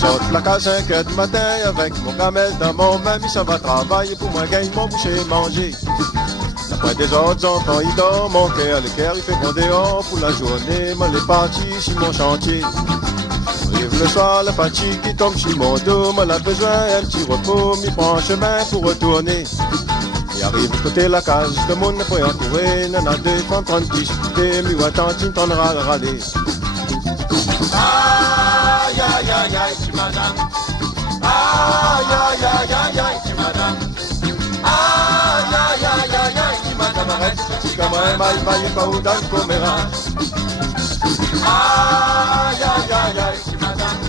Saute la case 5 heures du matin avec mon gamelle dans mon main, il s'en va travailler pour moi gagner mon boucher manger. Après des autres enfants, il dort, mon cœur, le cœur, il fait mon dehors pour la journée, moi les parti sur mon chantier. Arrive le soir, le fatigue qui tombe sur mon dos, moi l'a besoin un petit repos, m'y prend chemin pour retourner. Il arrive côté la case, tout le monde ne peut entourer, nana 2, 30 qui chuté, mi ou tantine, t'en râler. Aïe, aïe, aïe, aïe, tu madame. Aïe, aïe, aïe, aïe, aïe, tu madame. Aïe, aïe, aïe, aïe, aïe, tu madame. Arrête, petit gamin, maille, pas où dans le commérage. Aïe, aïe, aïe, aïe, tu madame.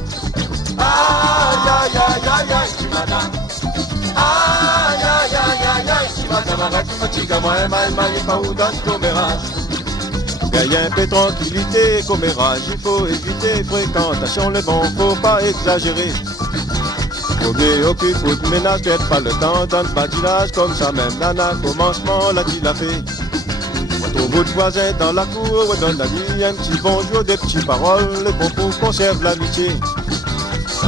Aïe, aïe, aïe, aïe, aïe, tu madame. Aïe, aïe, aïe, aïe, aïe, tu madame. Arrête, petit gamin, maille, pas où dans le commérage. Gagne un peu de tranquillité, commérage, il faut éviter fréquentation, le bon, faut pas exagérer. Faut bien occuper de ménage, peut-être pas le temps dans le badinage, comme ça même nana, commencement là qu'il a fait. Au bout de voisin dans la cour, on donne la vie, un petit bonjour, des petites paroles, le propos conserve l'amitié.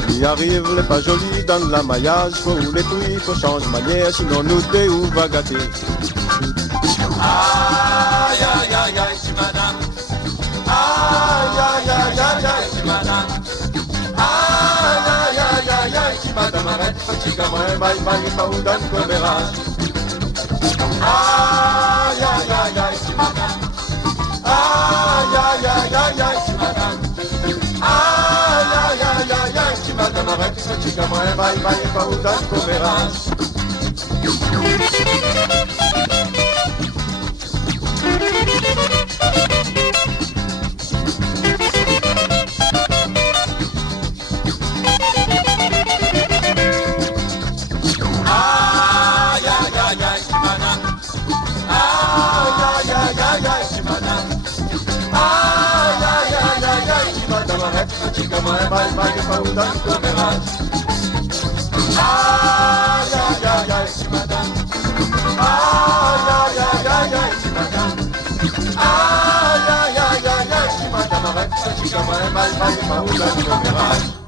Il arrive, le pas joli dans la maillage, faut rouler tout, il faut changer de manière, sinon nous deux ou va gâter. Aïe, aïe, aïe, aïe, tu madame. Aïe, aïe, aïe, aïe, aïe, tu madame. Aïe, aïe, aïe, aïe, aïe, tu madame. Arrête, petit gamin, maille, pas où dans le commérage. Aïe, aïe, aïe, aïe, tu madame. Aïe, aïe, aïe, aïe, aïe, tu madame. Aïe, aïe, aïe, aïe, aïe, tu madame. Arrête, petit gamin, maille, pas où dans le commérage. Petit gamin, pas où dans le commérage. Aïe, aïe, aïe, aïe, tu madame. Aïe, aïe, aïe, aïe, aïe, tu madame. Aïe, aïe, aïe, aïe, aïe, tu madame. Arrête, petit gamin, pas où dans le commérage.